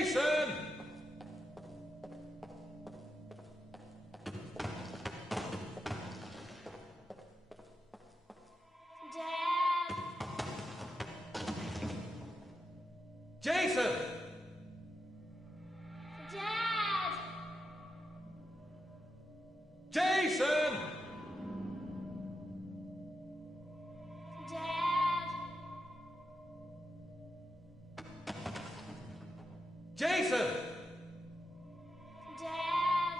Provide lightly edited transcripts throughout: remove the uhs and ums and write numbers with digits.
Jason! Dad! Jason! Dad! Jason! Dad! Jason! Dad!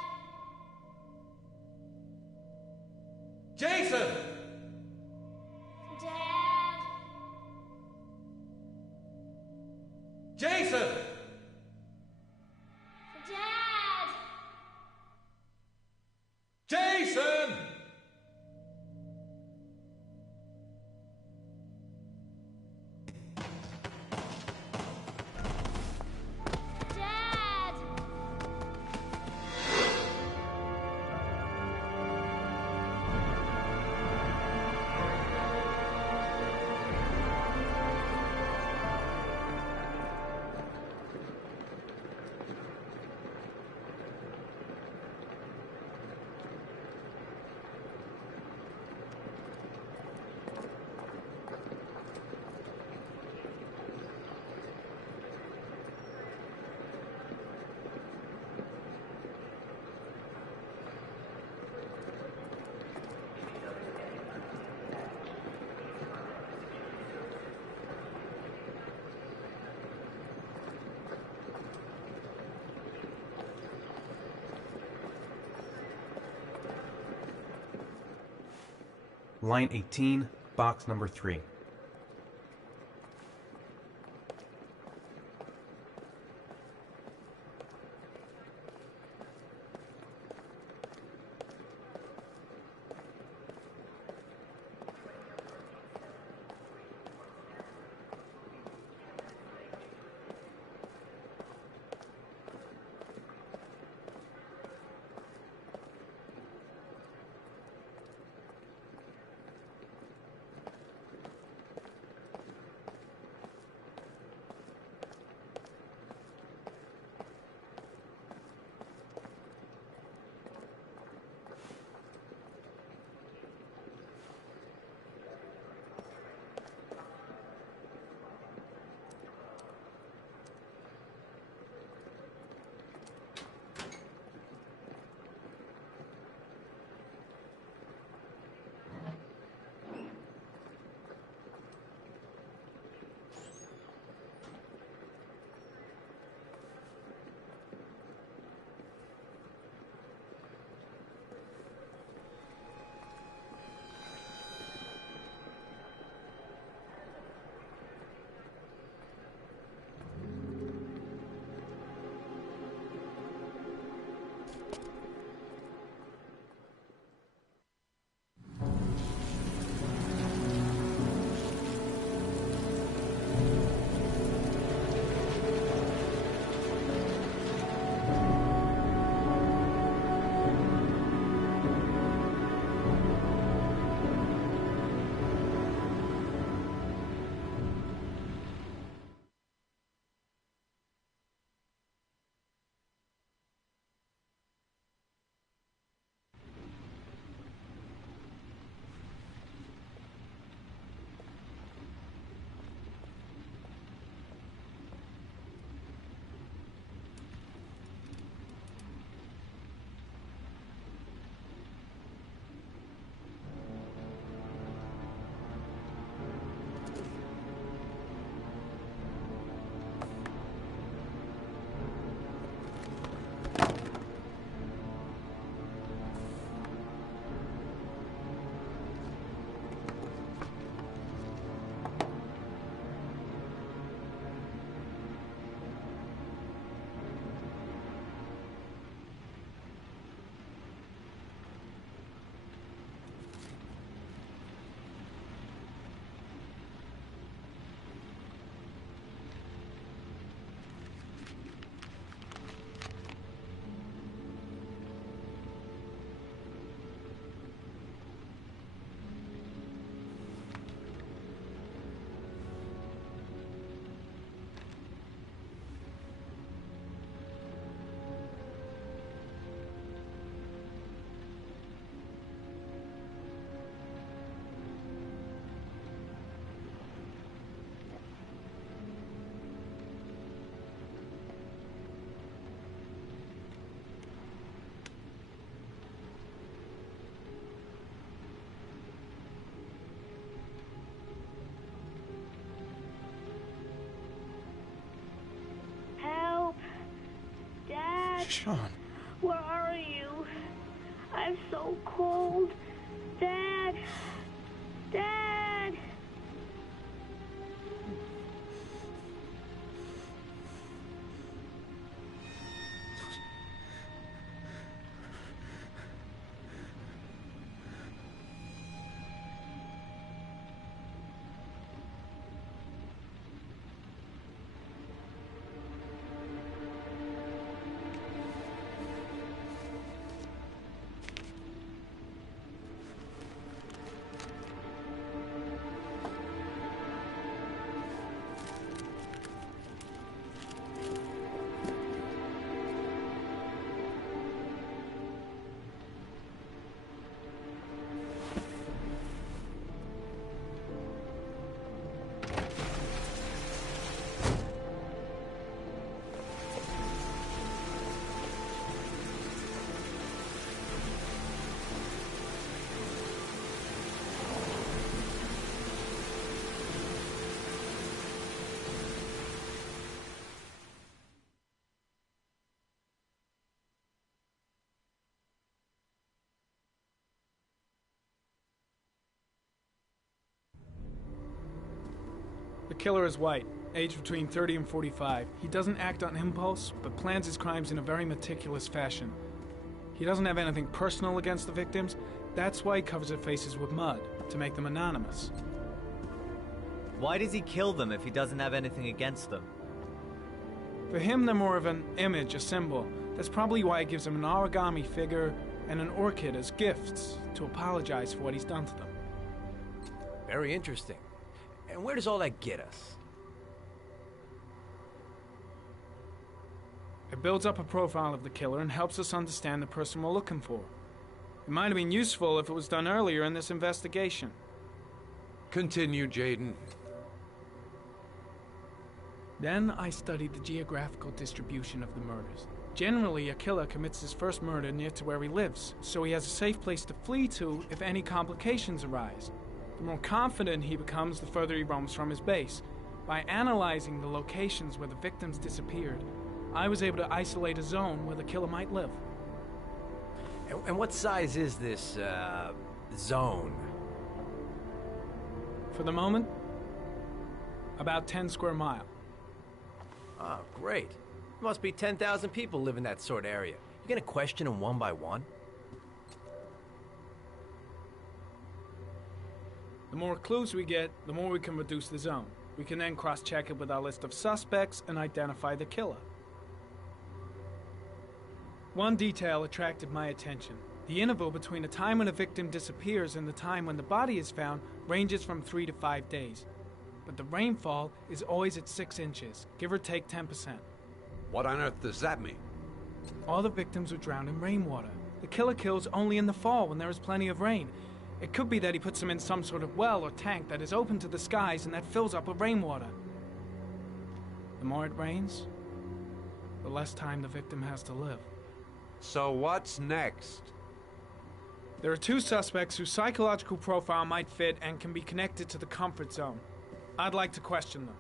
Jason! Dad! Jason! Dad! Jason! Dad! Line 18, box number 3. Sean. Where are you? I'm so cold. Dad! Dad! The killer is white, aged between 30 and 45. He doesn't act on impulse, but plans his crimes in a very meticulous fashion. He doesn't have anything personal against the victims. That's why he covers their faces with mud, to make them anonymous. Why does he kill them if he doesn't have anything against them? For him, they're more of an image, a symbol. That's probably why he gives them an origami figure and an orchid as gifts to apologize for what he's done to them. Very interesting. And where does all that get us? It builds up a profile of the killer and helps us understand the person we're looking for. It might have been useful if it was done earlier in this investigation. Continue, Jaden. Then I studied the geographical distribution of the murders. Generally, a killer commits his first murder near to where he lives, so he has a safe place to flee to if any complications arise. The more confident he becomes, the further he roams from his base. By analyzing the locations where the victims disappeared, I was able to isolate a zone where the killer might live. And what size is this, zone? For the moment, about 10 square miles. Oh, great. There must be 10,000 people live in that sort of area. You gonna question them one by one? The more clues we get, the more we can reduce the zone. We can then cross-check it with our list of suspects and identify the killer. One detail attracted my attention. The interval between the time when a victim disappears and the time when the body is found ranges from 3 to 5 days. But the rainfall is always at 6 inches, give or take 10%. What on earth does that mean? All the victims were drowned in rainwater. The killer kills only in the fall when there is plenty of rain. It could be that he puts them in some sort of well or tank that is open to the skies and that fills up with rainwater. The more it rains, the less time the victim has to live. So what's next? There are 2 suspects whose psychological profile might fit and can be connected to the comfort zone. I'd like to question them.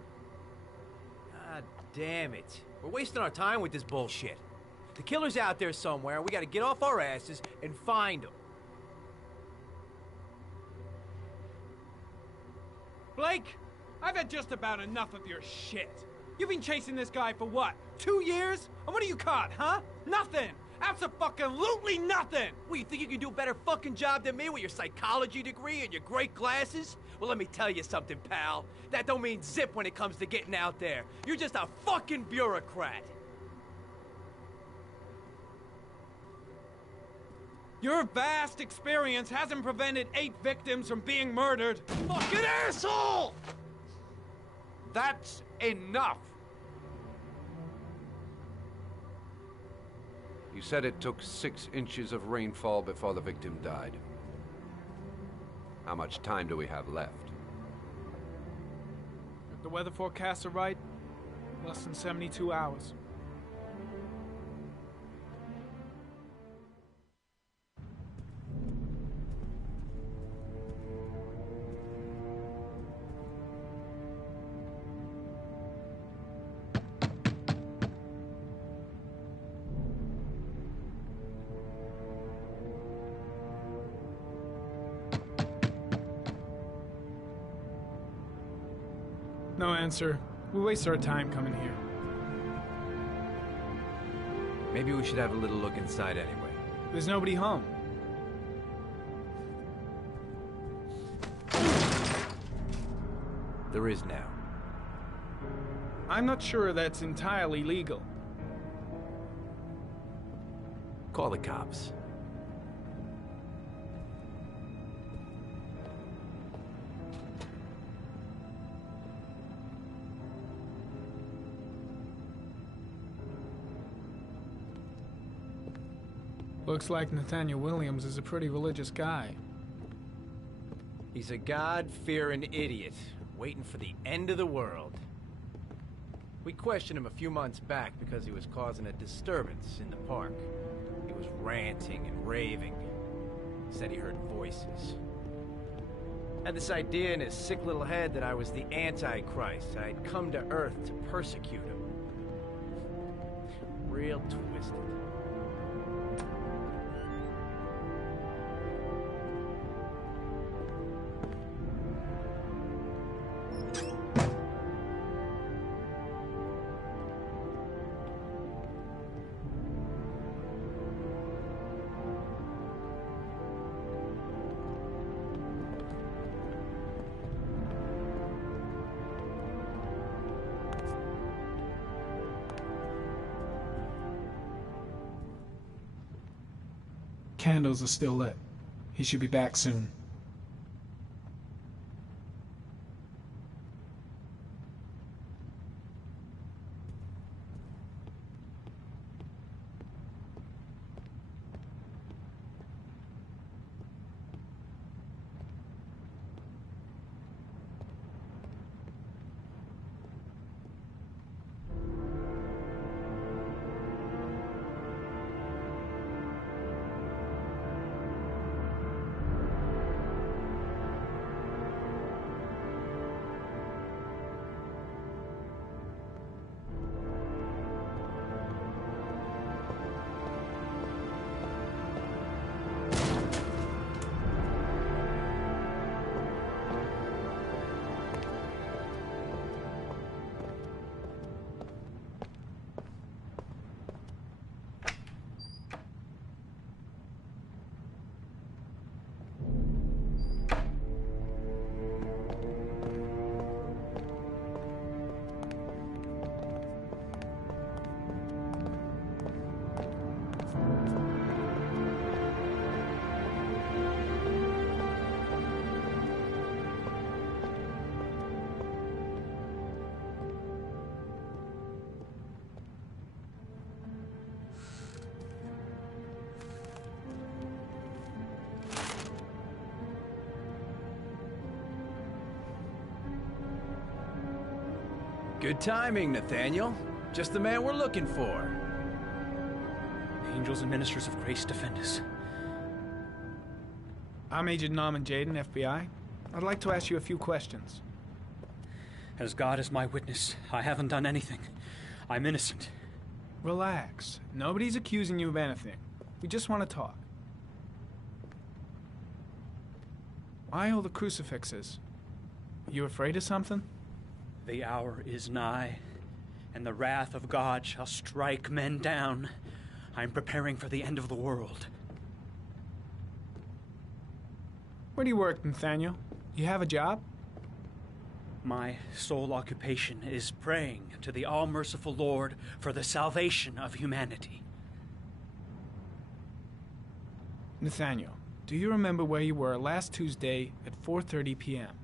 God damn it. We're wasting our time with this bullshit. The killer's out there somewhere, and we gotta get off our asses and find him. Blake, I've had just about enough of your shit. You've been chasing this guy for what, 2 years? And what are you caught, huh? Nothing! Abso-fucking-lutely nothing! What, you think you can do a better fucking job than me with your psychology degree and your great glasses? Well, let me tell you something, pal. That don't mean zip when it comes to getting out there. You're just a fucking bureaucrat. Your vast experience hasn't prevented 8 victims from being murdered. Fucking asshole! That's enough! You said it took 6 inches of rainfall before the victim died. How much time do we have left? If the weather forecasts are right, less than 72 hours. No answer. We waste our time coming here. Maybe we should have a little look inside anyway. There's nobody home. There is now. I'm not sure that's entirely legal. Call the cops. Looks like Nathaniel Williams is a pretty religious guy. He's a God-fearing idiot, waiting for the end of the world. We questioned him a few months back because he was causing a disturbance in the park. He was ranting and raving. He said he heard voices. Had this idea in his sick little head that I was the Antichrist. I'd come to Earth to persecute him. Real twisted. Candles are still lit. He should be back soon. Good timing, Nathaniel. Just the man we're looking for. Angels and ministers of grace defend us. I'm Agent Norman Jaden, FBI. I'd like to ask you a few questions. As God is my witness, I haven't done anything. I'm innocent. Relax. Nobody's accusing you of anything. We just want to talk. Why all the crucifixes? You afraid of something? The hour is nigh, and the wrath of God shall strike men down. I'm preparing for the end of the world. Where do you work, Nathaniel? You have a job? My sole occupation is praying to the all-merciful Lord for the salvation of humanity. Nathaniel, do you remember where you were last Tuesday at 4:30 p.m.?